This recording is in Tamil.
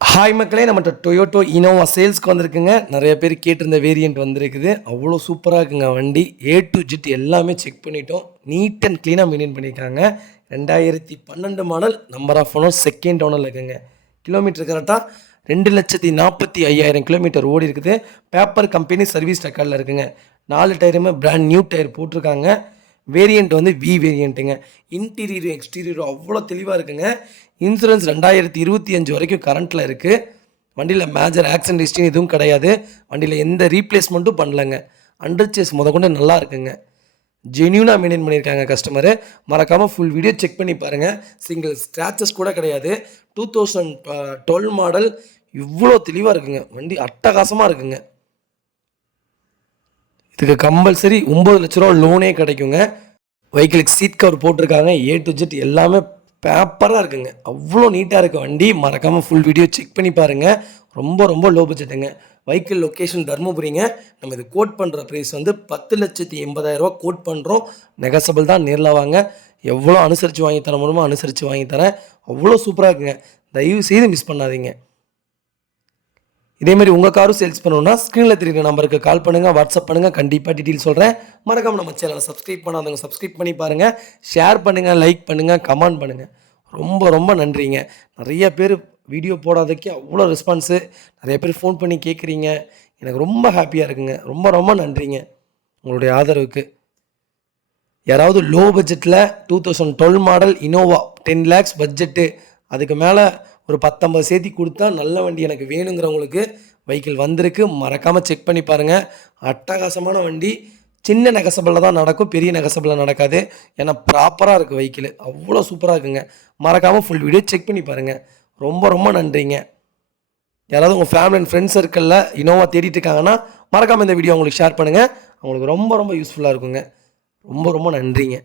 ஹாய் மக்களே, நம்மகிட்ட டொயோட்டோ இனோவா சேல்ஸ்க்கு வந்திருக்குங்க. நிறைய பேர் கேட்டிருந்த வேரியண்ட் வந்திருக்குது. அவ்வளோ சூப்பராக இருக்குங்க வண்டி. ஏ டு ஜெட் எல்லாமே செக் பண்ணிட்டோம். நீட் அண்ட் க்ளீனாக மெயின்டைன் பண்ணியிருக்காங்க. 2012 model, number of owner second ஓனரில் இருக்குங்க. கிலோமீட்டர் கரெக்டாக 2,45,000 கிலோமீட்டர் ஓடி இருக்குது. பேப்பர் கம்பெனி சர்வீஸ் ரெக்கார்டில் இருக்குங்க. 4 டயருமே பிராண்ட் நியூ டயர் போட்டிருக்காங்க. வேரியண்ட் வந்து வி வேரியண்ட்டுங்க. இன்டீரியர் எக்ஸ்டீரியர் அவ்வளோ தெளிவாக இருக்குங்க. இன்சூரன்ஸ் 2025 வரைக்கும் கரண்ட்டில் இருக்குது. வண்டியில் மேஜர் ஆக்சிடென்ட் ஹிஸ்ட்ரி எதுவும் கிடையாது. வண்டியில் எந்த ரீப்ளேஸ்மெண்ட்டும் பண்ணலங்க. அண்டர் சேஸ் கொண்டு நல்லா இருக்குங்க. ஜென்யூனாக மெயின்டைன் பண்ணியிருக்காங்க கஸ்டமரு. மறக்காமல் ஃபுல் வீடியோ செக் பண்ணி பாருங்கள். சிங்கிள் ஸ்க்ராச்சஸ் கூட கிடையாது. 2012 மாடல் இவ்வளோ தெளிவாக இருக்குங்க. வண்டி அட்டகாசமாக இருக்குங்க. இதுக்கு கம்பல்சரி 9 லட்ச ரூபா லோனே கிடைக்குங்க. வெஹிக்கிளுக்கு சீட் கவர் போட்டிருக்காங்க. ஏ டு ஜெட் எல்லாமே பேப்பராக இருக்குங்க. அவ்வளோ நீட்டாக இருக்குது வண்டி. மறக்காமல் ஃபுல் வீடியோ செக் பண்ணி பாருங்கள். ரொம்ப ரொம்ப லோ பட்ஜெட்டுங்க. வெஹிக்கிள் லொக்கேஷன் தருமபுரிங்க. நம்ம இது கோட் பண்ணுற ப்ரைஸ் வந்து 10,80,000 கோட் பண்ணுறோம். நெகசபிள் தான், நேரில் வாங்க. எவ்வளோ அனுசரித்து வாங்கி தர முடியுமோ அனுசரித்து வாங்கி தரேன். அவ்வளோ சூப்பராக இருக்குங்க. தயவு செய்து மிஸ் பண்ணாதீங்க. இதேமாதிரி உங்கள் காரும் சேல்ஸ் பண்ணணுன்னா ஸ்க்ரீனில் தெரியுற நம்பருக்கு கால் பண்ணுங்கள், வாட்ஸ்அப் பண்ணுங்கள். கண்டிப்பாக டீட்டெயில் சொல்கிறேன். மறக்காமல் நம்ம சேனலை சப்ஸ்கிரைப் பண்ணாதவங்க சப்ஸ்கிரைப் பண்ணி பாருங்கள். ஷேர் பண்ணுங்கள், லைக் பண்ணுங்கள், கமெண்ட் பண்ணுங்கள். ரொம்ப ரொம்ப நன்றிங்க. நிறைய பேர் வீடியோ போடாததுக்கு அவ்வளோ ரெஸ்பான்ஸு. நிறைய பேர் ஃபோன் பண்ணி கேட்குறீங்க. எனக்கு ரொம்ப ஹாப்பியாக இருக்குங்க. ரொம்ப ரொம்ப நன்றிங்க உங்களுடைய ஆதரவுக்கு. யாராவது லோ பட்ஜெட்டில் 2012 மாடல் இனோவா 10 lakhs பட்ஜெட்டு, அதுக்கு மேலே ஒரு 10-50 சேர்த்தி கொடுத்தா நல்ல வண்டி எனக்கு வேணுங்கிறவங்களுக்கு வெஹிக்கிள் வந்திருக்கு. மறக்காமல் செக் பண்ணி பாருங்கள். அட்டகாசமான வண்டி. சின்ன நெகசபிளில் தான் நடக்கும், பெரிய நெகசபிளில் நடக்காது. ஏன்னா ப்ராப்பராக இருக்குது வெஹிக்கிள். அவ்வளோ சூப்பராக இருக்குங்க. மறக்காமல் ஃபுல் வீடியோ செக் பண்ணி பாருங்கள். ரொம்ப ரொம்ப நன்றிங்க. யாராவது உங்கள் ஃபேமிலி அண்ட் ஃப்ரெண்ட்ஸ் சர்க்கிளில் இனோவா தேடிட்டு இருக்காங்கன்னா மறக்காமல் இந்த வீடியோ அவங்களுக்கு ஷேர் பண்ணுங்கள். அவங்களுக்கு ரொம்ப ரொம்ப யூஸ்ஃபுல்லாக இருக்குங்க. ரொம்ப ரொம்ப நன்றிங்க.